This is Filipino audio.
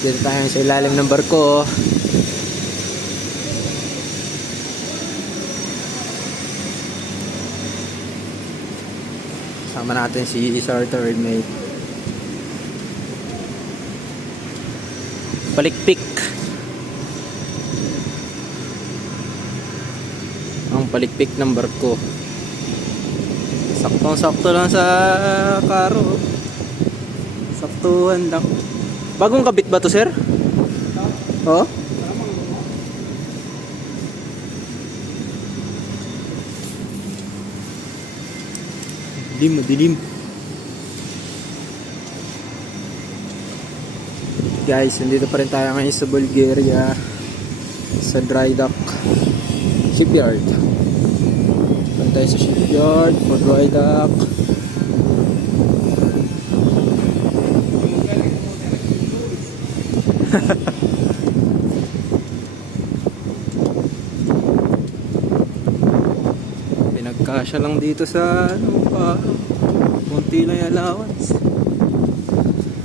Dito tayo sa ilalim ng barko. Sama natin si Sir Third Mate. Palikpik. Ang palikpik ng barko. Saktong-sakto lang sa karo. Saktuhan lang. Bagong kabit ba to, sir? Oo? Dilim. Guys, nandito pa rin tayo ngayon sa Bulgaria, sa dry dock shipyard. Punta tayo sa shipyard for dry dock. Pinagkasya lang dito sa ano pa, konti lang yung allowance.